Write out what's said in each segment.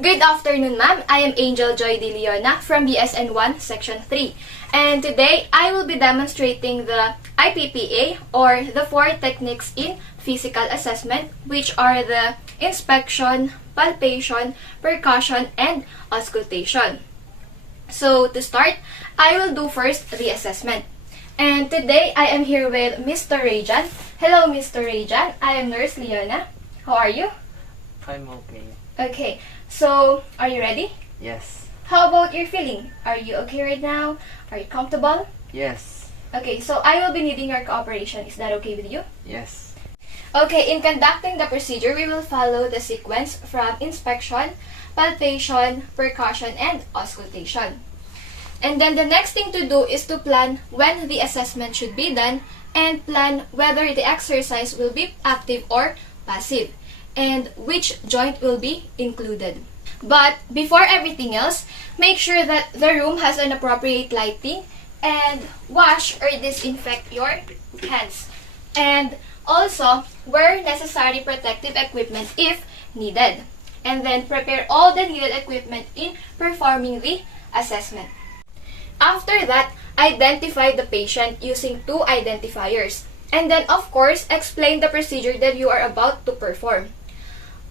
Good afternoon, ma'am. I am Angel Joy De Leona from BSN1 Section 3. And today, I will be demonstrating the IPPA or the 4 techniques in physical assessment, which are the inspection, palpation, percussion, and auscultation. So, to start, I will do first the assessment. And today, I am here with Mr. Rajan. Hello, Mr. Rajan. I am Nurse Leona. How are you? I'm okay. Okay, so are you ready? Yes. How about your feeling? Are you okay right now? Are you comfortable? Yes. Okay, so I will be needing your cooperation. Is that okay with you? Yes. Okay, in conducting the procedure, we will follow the sequence from inspection, palpation, percussion, and auscultation. And then the next thing to do is to plan when the assessment should be done and plan whether the exercise will be active or passive and which joint will be included. But before everything else, make sure that the room has an appropriate lighting and wash or disinfect your hands. And also, wear necessary protective equipment if needed. And then prepare all the needed equipment in performing the assessment. After that, identify the patient using 2 identifiers. And then, of course, explain the procedure that you are about to perform.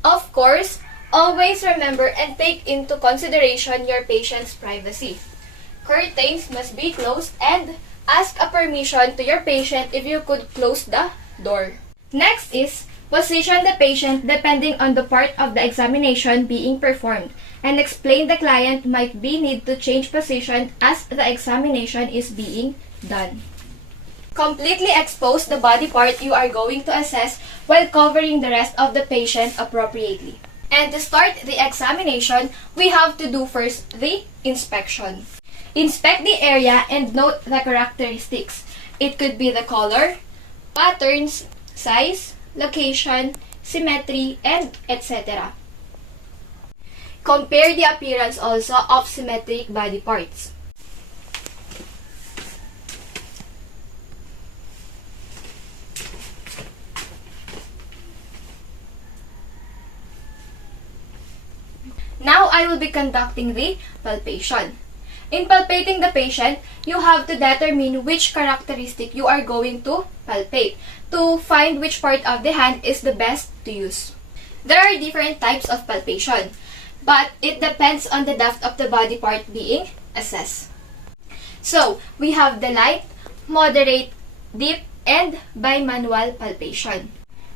Of course, always remember and take into consideration your patient's privacy. Curtains must be closed and ask a permission to your patient if you could close the door. Next is position the patient depending on the part of the examination being performed and explain the client might be need to change position as the examination is being done. Completely expose the body part you are going to assess while covering the rest of the patient appropriately. And to start the examination, we have to do first the inspection. Inspect the area and note the characteristics. It could be the color, patterns, size, location, symmetry, and etc. Compare the appearance also of symmetric body parts. Now, I will be conducting the palpation. In palpating the patient, you have to determine which characteristic you are going to palpate to find which part of the hand is the best to use. There are different types of palpation, but it depends on the depth of the body part being assessed. So, we have the light, moderate, deep, and bimanual palpation.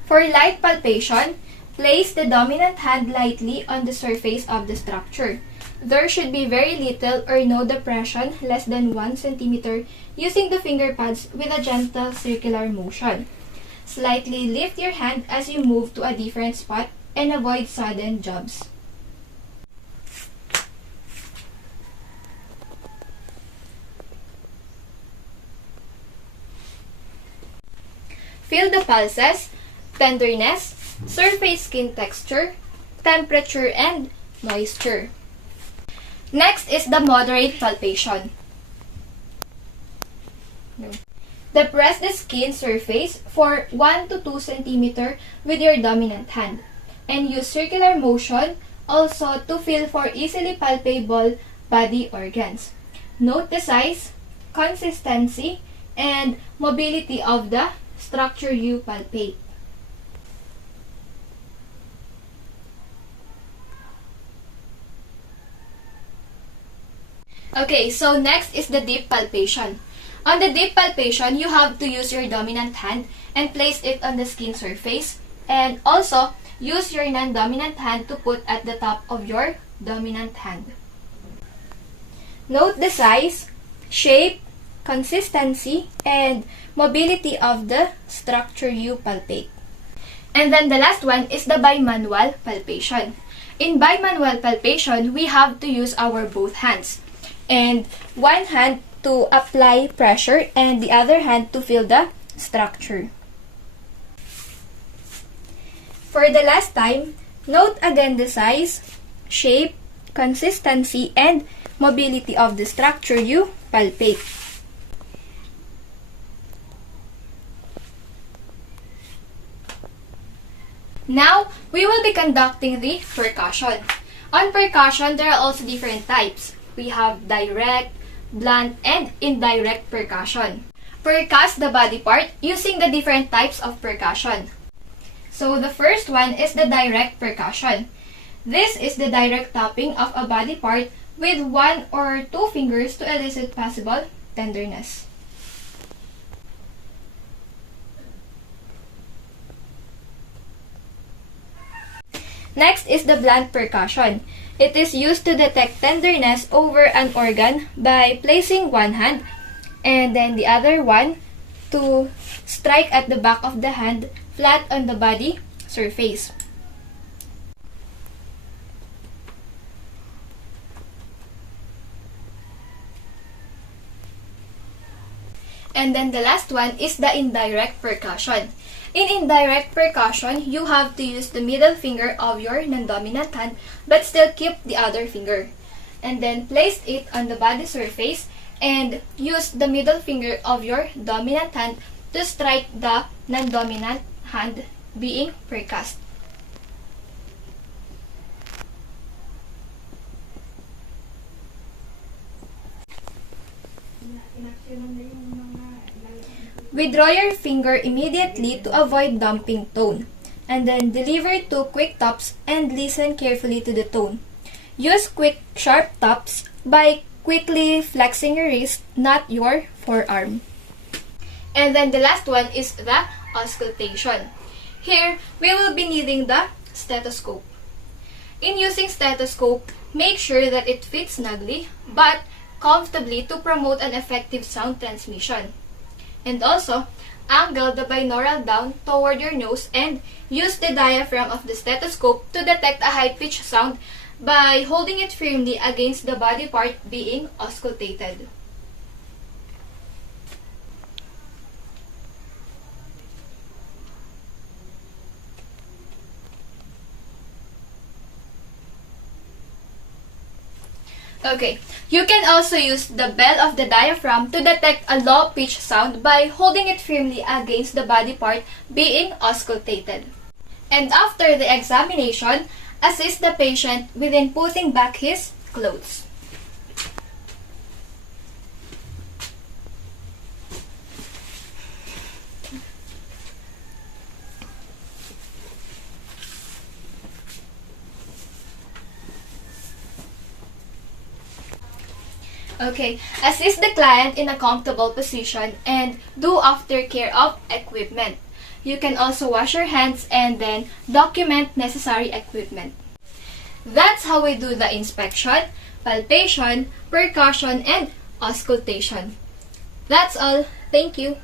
For light palpation, place the dominant hand lightly on the surface of the structure. There should be very little or no depression, less than 1 cm, using the finger pads with a gentle circular motion. Slightly lift your hand as you move to a different spot and avoid sudden jumps. Feel the pulses, tenderness, surface skin texture, temperature, and moisture. Next is the moderate palpation. Depress the skin surface for 1 to 2 cm with your dominant hand and use circular motion also to feel for easily palpable body organs. Note the size, consistency, and mobility of the structure you palpate. Okay, so next is the deep palpation. On the deep palpation, you have to use your dominant hand and place it on the skin surface, and also use your non-dominant hand to put at the top of your dominant hand. Note the size, shape, consistency, and mobility of the structure you palpate. And then the last one is the bimanual palpation. In bimanual palpation, we have to use our both hands. And one hand to apply pressure and the other hand to feel the structure. For the last time, note again the size, shape, consistency, and mobility of the structure you palpate. Now, we will be conducting the percussion. On percussion, there are also different types. We have direct, blunt, and indirect percussion. Percuss the body part using the different types of percussion. So the first one is the direct percussion. This is the direct tapping of a body part with 1 or 2 fingers to elicit possible tenderness. Next is the blunt percussion. It is used to detect tenderness over an organ by placing one hand and then the other one to strike at the back of the hand flat on the body surface. And then the last one is the indirect percussion. In indirect percussion, you have to use the middle finger of your non-dominant hand but still keep the other finger. And then place it on the body surface and use the middle finger of your dominant hand to strike the non-dominant hand being percussed. Withdraw your finger immediately to avoid dumping tone, and then deliver 2 quick taps and listen carefully to the tone. Use quick, sharp taps by quickly flexing your wrist, not your forearm. And then the last one is the auscultation. Here, we will be needing the stethoscope. In using stethoscope, make sure that it fits snugly but comfortably to promote an effective sound transmission. And also, angle the binaural down toward your nose and use the diaphragm of the stethoscope to detect a high-pitched sound by holding it firmly against the body part being auscultated. Okay, you can also use the bell of the diaphragm to detect a low-pitched sound by holding it firmly against the body part being auscultated. And after the examination, assist the patient within putting back his clothes. Okay, assist the client in a comfortable position and do aftercare of equipment. You can also wash your hands and then document necessary equipment. That's how we do the inspection, palpation, percussion, and auscultation. That's all. Thank you.